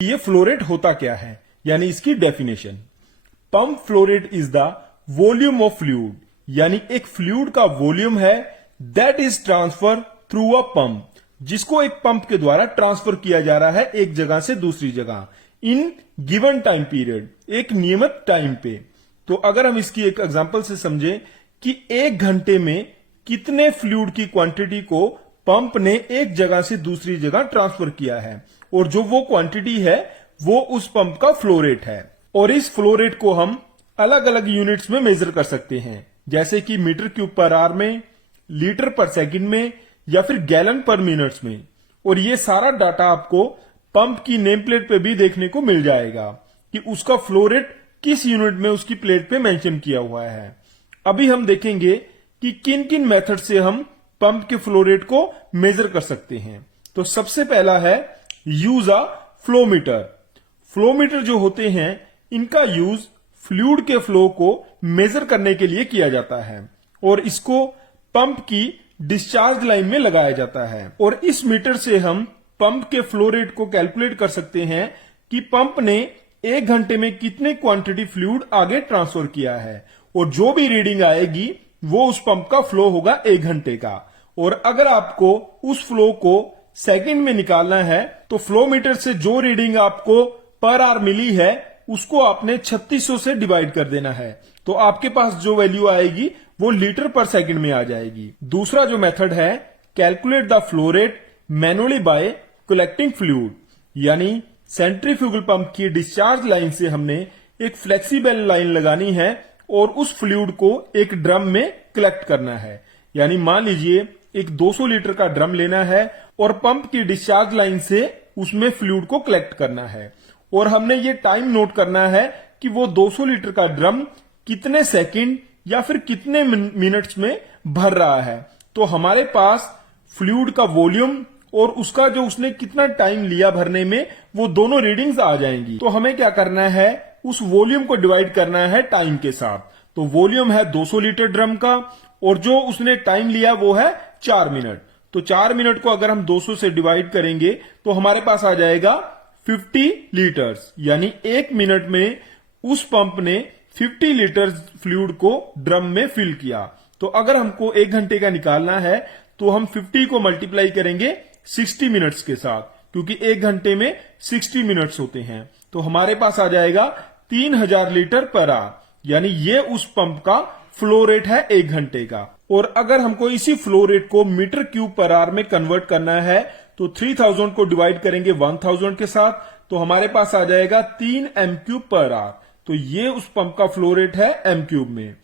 ये flow rate होता क्या है, यानी इसकी definition. Pump flow rate is the volume of fluid, यानी एक फ्लूइड का वॉल्यूम है that is transfer through a pump, जिसको एक पंप के द्वारा ट्रांसफर किया जा रहा है एक जगह से दूसरी जगह इन गिवन टाइम पीरियड, एक नियमित टाइम पे। तो अगर हम इसकी एक एग्जांपल से समझें कि एक घंटे में कितने फ्लूइड की क्वांटिटी को पंप ने एक जगह से दूसरी जगह ट्रांसफर किया है, और जो वो क्वांटिटी है वो उस पंप का फ्लो रेट है। और इस फ्लो रेट को हम अलग अलग यूनिट्स में मेजर कर सकते हैं, जैसे कि मीटर क्यूब पर आवर में, लीटर पर सेकंड में, या फिर गैलन पर मिनट्स में। और ये सारा डाटा आपको पंप की नेम प्लेट पे भी देखने को मिल जाएगा कि उसका फ्लो रेट किस यूनिट में उसकी प्लेट पे मेंशन किया हुआ है। अभी हम देखेंगे कि किन किन मेथड से हम पंप के फ्लो रेट को मेजर कर सकते हैं। तो सबसे पहला है यूज अ फ्लोमीटर। फ्लोमीटर जो होते हैं इनका यूज फ्लूइड के फ्लो को मेजर करने के लिए किया जाता है, और इसको पंप की डिस्चार्ज लाइन में लगाया जाता है। और इस मीटर से हम पंप के फ्लो रेट को कैलकुलेट कर सकते हैं कि पंप ने एक घंटे में कितने क्वांटिटी फ्लूइड आगे ट्रांसफर किया है, और जो भी रीडिंग आएगी वो उस पंप का फ्लो होगा एक घंटे का। और अगर आपको उस फ्लो को सेकंड में निकालना है तो फ्लो मीटर से जो रीडिंग आपको पर आवर मिली है उसको आपने 3600 से डिवाइड कर देना है, तो आपके पास जो वैल्यू आएगी वो लीटर पर सेकंड में आ जाएगी। दूसरा जो मेथड है calculate the flow rate manually bye collecting fluid, यानी सेंट्रीफ्यूगल पंप की डिस्चार्ज लाइन से हमने एक फ्लेक्सिबल लाइन लगानी है और उस फ्लूइड को एक ड्रम में कलेक्ट करना है। यानी मान लीजिए एक 200 लीटर का ड्रम लेना है और पंप की डिस्चार्ज लाइन से उसमें फ्लूइड को कलेक्ट करना है, और हमने ये टाइम नोट करना है कि वो 200 लीटर का ड्रम कितने सेकंड या फिर कितने मिनट्स में भर रहा है। तो हमारे पास फ्लूइड का वॉल्यूम और उसका जो उसने कितना टाइम लिया भरने में, वो दोनों रीडिंग्स आ जाएंगी। तो हमें क्या करना है, उस वॉल्यूम को डिवाइड करना है टाइम के साथ। तो वॉल्यूम है 200 लीटर ड्रम का, और जो उसने टाइम लिया वो है 4 मिनट। तो 4 मिनट को अगर हम 200 से डिवाइड करेंगे तो हमारे पास आ जाएगा 50 लीटर्स, यानी एक मिनट में उस पंप ने 50 लीटर फ्लूइड को ड्रम में फिल किया। तो अगर हमको एक घंटे का निकालना है तो हम 50 को मल्टीप्लाई करेंगे 60 मिनट्स के साथ, क्योंकि एक घंटे में 60 मिनट्स होते हैं। तो हमारे पास आ जाएगा 3000 लीटर पर आवर, यानी ये उस पंप का फ्लो रेट है एक घंटे का। और अगर हमको इसी फ्लो रेट को मीटर क्यूब पर आवर में कन्वर्ट करना है तो 3000 को डिवाइड करेंगे 1000 के साथ, तो हमारे पास आ जाएगा 3 m³ पर आवर। तो ये उस पंप का फ्लो रेट है m³ में।